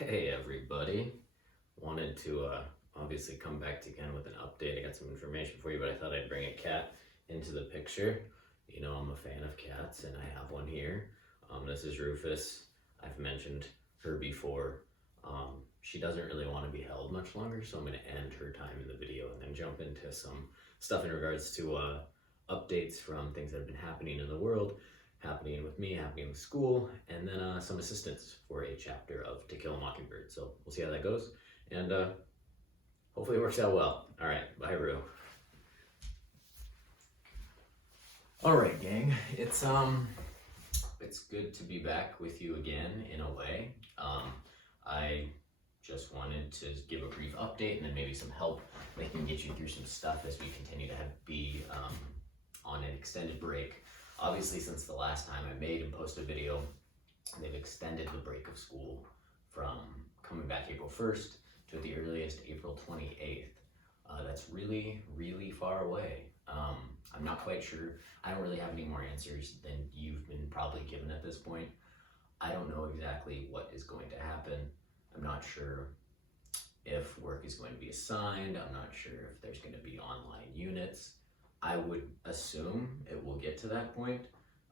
Hey everybody, wanted to obviously come back again with an update. I got some information for you, but I thought I'd bring a cat into the picture. You know, I'm a fan of cats and I have one here. This is Rufus. I've mentioned her before. She doesn't really want to be held much longer, so I'm going to end her time in the video and then jump into some stuff in regards to updates from things that have been happening in the world, happening with me, happening with school, and then some assistance for a chapter of To Kill a Mockingbird. So we'll see how that goes, and hopefully it works out well. All right, bye, Rue. All right, gang. It's good to be back with you again in a way. I just wanted to give a brief update and then maybe some help that can get you through some stuff as we continue to be on an extended break. Obviously, since the last time I made and posted a video, they've extended the break of school from coming back April 1st to at the earliest April 28th. That's really, really far away. I'm not quite sure. I don't really have any more answers than you've been probably given at this point. I don't know exactly what is going to happen. I'm not sure if work is going to be assigned. I'm not sure if there's going to be online units. I would assume it will get to that point.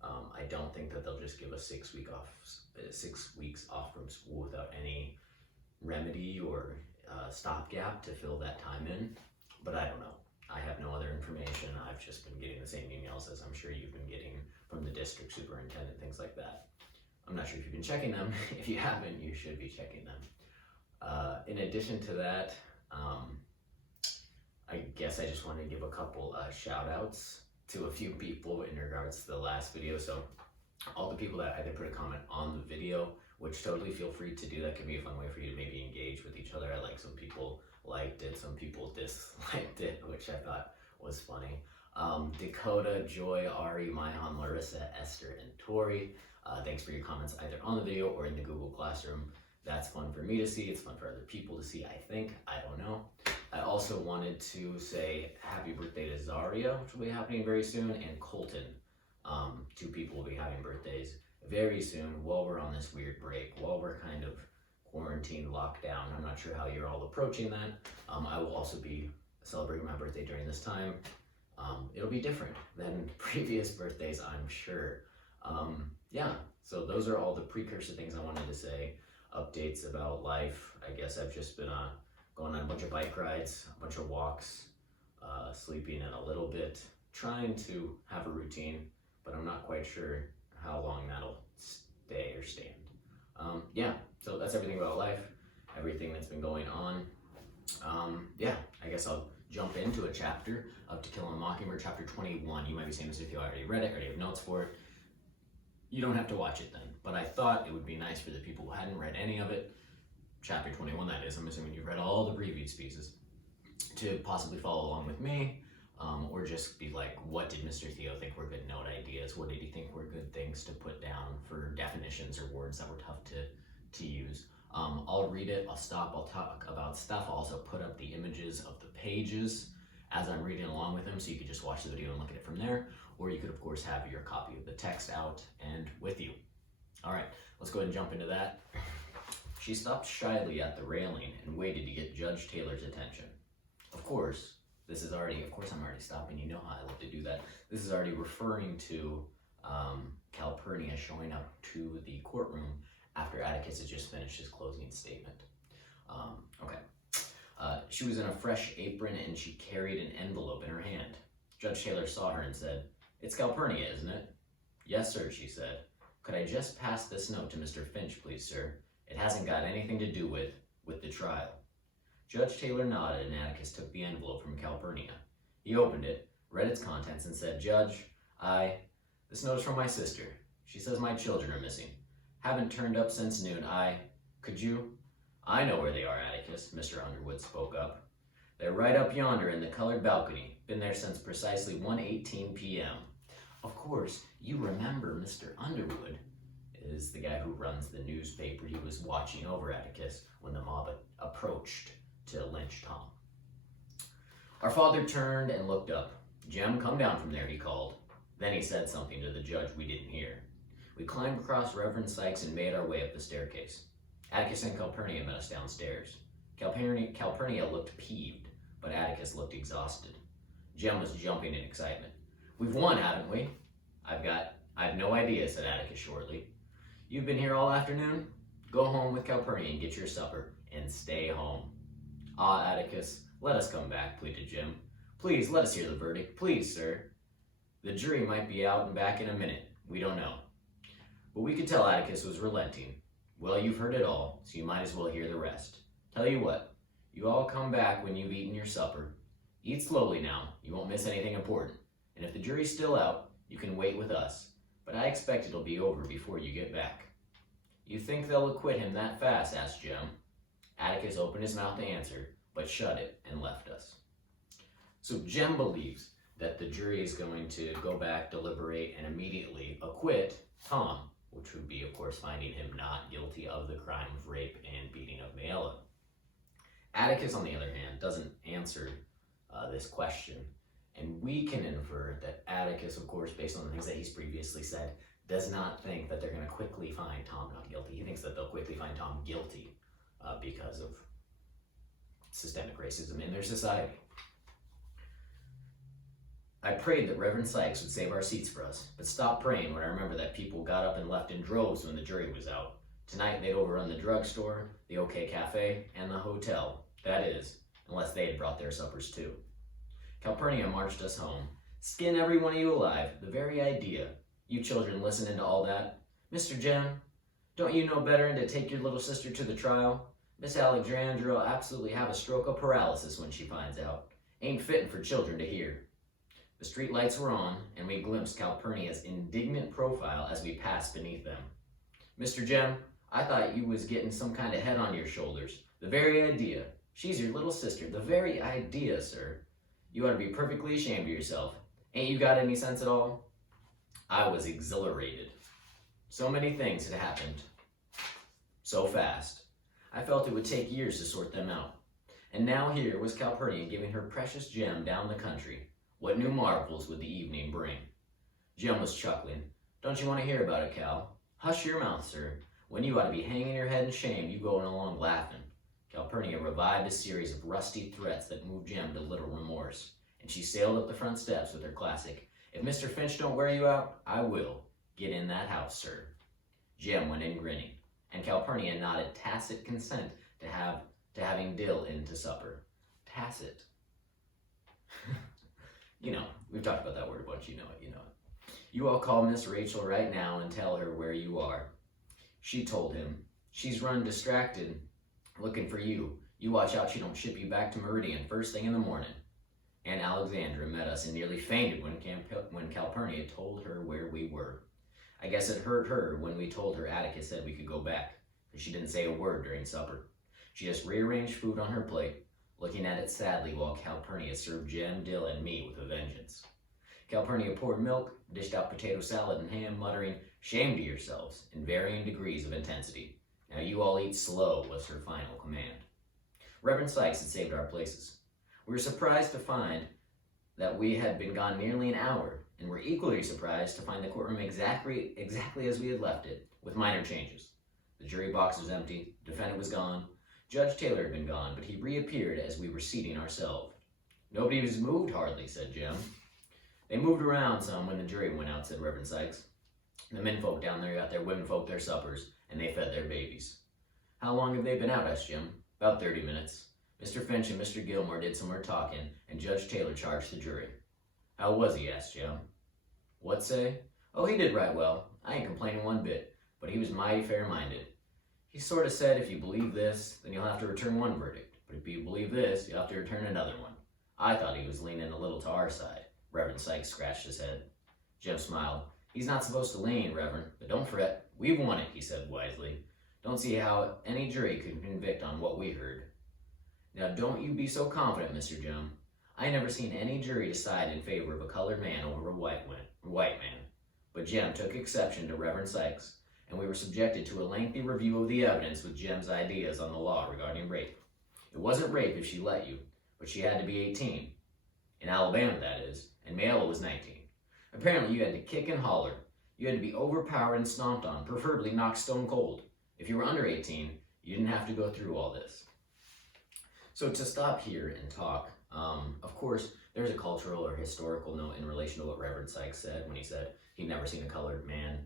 I don't think that they'll just give us 6 weeks off from school without any remedy or stopgap to fill that time in. But I don't know. I have no other information. I've just been getting the same emails as I'm sure you've been getting from the district superintendent, things like that. I'm not sure if you've been checking them. If you haven't, you should be checking them. In addition to that, I guess I just wanted to give a couple shout outs to a few people in regards to the last video. So all the people that either put a comment on the video, which totally feel free to do. That could be a fun way for you to maybe engage with each other. I like some people liked it, some people disliked it, which I thought was funny. Dakota, Joy, Ari, Mayan, Larissa, Esther, and Tori. Thanks for your comments either on the video or in the Google Classroom. That's fun for me to see. It's fun for other people to see, I think. I don't know. I also wanted to say happy birthday to Zaria, which will be happening very soon, and Colton. Two people will be having birthdays very soon while we're on this weird break, while we're kind of quarantine lockdown. I'm not sure how you're all approaching that. I will also be celebrating my birthday during this time. It'll be different than previous birthdays, I'm sure. Yeah, so those are all the precursor things I wanted to say. Updates about life. I guess I've just been going on a bunch of bike rides, a bunch of walks, sleeping in a little bit, trying to have a routine, but I'm not quite sure how long that'll stay or stand. Yeah, so that's everything about life, everything that's been going on. Yeah, I guess I'll jump into a chapter of To Kill a Mockingbird, chapter 21. You might be saying this if you already read it, already have notes for it. You don't have to watch it then, but I thought it would be nice for the people who hadn't read any of it, chapter 21 that is, I'm assuming you've read all the previous pieces, to possibly follow along with me, or just be like, what did Mr. Theo think were good note ideas? What did he think were good things to put down for definitions or words that were tough to use? I'll read it, I'll stop, I'll talk about stuff. I'll also put up the images of the pages as I'm reading along with him, so you could just watch the video and look at it from there, or you could of course have your copy of the text out and with you. All right, let's go ahead and jump into that. She stopped shyly at the railing and waited to get Judge Taylor's attention. Of course, I'm already stopping, you know how I love to do that. This is already referring to Calpurnia showing up to the courtroom after Atticus has just finished his closing statement. Okay. She was in a fresh apron and she carried an envelope in her hand. Judge Taylor saw her and said, "It's Calpurnia, isn't it?" "Yes, sir," she said. "Could I just pass this note to Mr. Finch, please, sir? It hasn't got anything to do with the trial." Judge Taylor nodded and Atticus took the envelope from Calpurnia. He opened it, read its contents, and said, "Judge, this note is from my sister. She says my children are missing. Haven't turned up since noon. Could you?" "I know where they are, Atticus," Mr. Underwood spoke up. "They're right up yonder in the colored balcony. Been there since precisely 1:18 p.m. Of course, you remember Mr. Underwood is the guy who runs the newspaper. He was watching over Atticus when the mob approached to lynch Tom. Our father turned and looked up. "Jem, come down from there," he called. Then he said something to the judge we didn't hear. We climbed across Reverend Sykes and made our way up the staircase. Atticus and Calpurnia met us downstairs. Calpurnia looked peeved, but Atticus looked exhausted. Jem was jumping in excitement. "We've won, haven't we?" I've no idea," said Atticus shortly. "You've been here all afternoon? Go home with Calpurnia and get your supper, and stay home." "Ah, Atticus, let us come back," pleaded Jem. "Please, let us hear the verdict. Please, sir." "The jury might be out and back in a minute. We don't know." But we could tell Atticus was relenting. "Well, you've heard it all, so you might as well hear the rest. Tell you what, you all come back when you've eaten your supper. Eat slowly now, you won't miss anything important. And if the jury's still out, you can wait with us. But I expect it'll be over before you get back." "You think they'll acquit him that fast?" asked Jem. Atticus opened his mouth to answer, but shut it and left us. So Jem believes that the jury is going to go back, deliberate, and immediately acquit Tom, which would be, of course, finding him not guilty of the crime of rape and beating of Mayella. Atticus, on the other hand, doesn't answer this question, and we can infer that Atticus, of course, based on the things that he's previously said, does not think that they're going to quickly find Tom not guilty. He thinks that they'll quickly find Tom guilty because of systemic racism in their society. "I prayed that Reverend Sykes would save our seats for us, but stopped praying when I remember that people got up and left in droves when the jury was out. Tonight they'd overrun the drugstore, the OK Cafe, and the hotel. That is, unless they had brought their suppers too. Calpurnia marched us home. Skin every one of you alive, the very idea. You children listening to all that. Mr. Jem, don't you know better than to take your little sister to the trial? Miss Alexandra will absolutely have a stroke of paralysis when she finds out. Ain't fitting for children to hear." The street lights were on, and we glimpsed Calpurnia's indignant profile as we passed beneath them. "Mr. Jem, I thought you was getting some kind of head on your shoulders. The very idea. She's your little sister. The very idea, sir. You ought to be perfectly ashamed of yourself. Ain't you got any sense at all?" I was exhilarated. So many things had happened so fast. I felt it would take years to sort them out. And now here was Calpurnia giving her precious Jem down the country. What new marvels would the evening bring? Jem was chuckling. "Don't you want to hear about it, Cal? Hush your mouth, sir. When you ought to be hanging your head in shame, you going along laughing." Calpurnia revived a series of rusty threats that moved Jem to little remorse, and she sailed up the front steps with her classic, "If Mr. Finch don't wear you out, I will. Get in that house, sir." Jem went in grinning, and Calpurnia nodded tacit consent to having Dill in to supper. Tacit. You know, we've talked about that word a bunch, you know it. "You all call Miss Rachel right now and tell her where you are." She told him. "She's run distracted looking for you. You watch out she don't ship you back to Meridian first thing in the morning." Aunt Alexandra met us and nearly fainted when Calpurnia told her where we were. I guess it hurt her when we told her Atticus said we could go back, because she didn't say a word during supper. She just rearranged food on her plate, looking at it sadly while Calpurnia served Jem, Dill, and me with a vengeance. Calpurnia poured milk, dished out potato salad and ham, muttering, "Shame to yourselves," in varying degrees of intensity. "Now you all eat slow," was her final command. Reverend Sykes had saved our places. We were surprised to find that we had been gone nearly an hour, and were equally surprised to find the courtroom exactly as we had left it, with minor changes. The jury box was empty, the defendant was gone, Judge Taylor had been gone, but he reappeared as we were seating ourselves. "Nobody was moved hardly," said Jem. "They moved around some when the jury went out," said Reverend Sykes. "The men folk down there got their women folk their suppers, and they fed their babies." "How long have they been out?" asked Jem. "About 30 minutes. Mr. Finch and Mr. Gilmore did some more talking, and Judge Taylor charged the jury." "How was he?" asked Jem. "What say? Oh, he did right well. I ain't complaining one bit, but he was mighty fair-minded. He sort of said if you believe this, then you'll have to return one verdict, but if you believe this, you'll have to return another one. I thought he was leaning a little to our side." Reverend Sykes scratched his head. Jem smiled. "He's not supposed to lean, Reverend, but don't fret. We've won it," he said wisely. "Don't see how any jury could convict on what we heard." "Now don't you be so confident, Mr. Jem. I ain't never seen any jury decide in favor of a colored man over a white man." But Jem took exception to Reverend Sykes, and we were subjected to a lengthy review of the evidence with Jem's ideas on the law regarding rape. It wasn't rape if she let you, but she had to be 18. In Alabama, that is, and Mayella was 19. Apparently you had to kick and holler. You had to be overpowered and stomped on, preferably knocked stone cold. If you were under 18, You didn't have to go through all this. So to stop here and talk, of course, there's a cultural or historical note in relation to what Reverend Sykes said when he said he'd never seen a colored man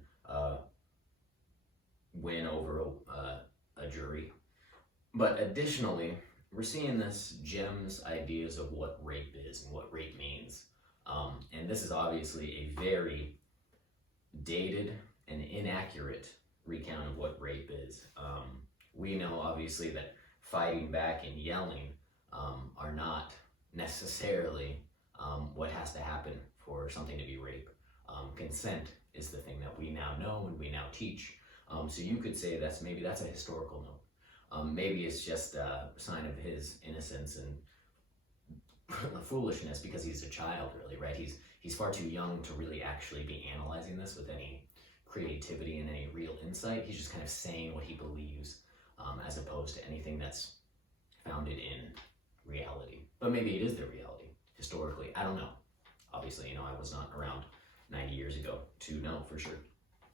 win over a jury. But additionally, we're seeing this gems ideas of what rape is and what rape means. And this is obviously a very dated and inaccurate recount of what rape is. We know obviously that fighting back and yelling are not necessarily what has to happen for something to be rape. Consent is the thing that we now know and we now teach. So you could say maybe that's a historical note. Maybe it's just a sign of his innocence and foolishness because he's a child, really, right? He's far too young to really actually be analyzing this with any creativity and any real insight. He's just kind of saying what he believes, as opposed to anything that's founded in reality. But maybe it is the reality, historically. I don't know. Obviously, I was not around 90 years ago to know for sure.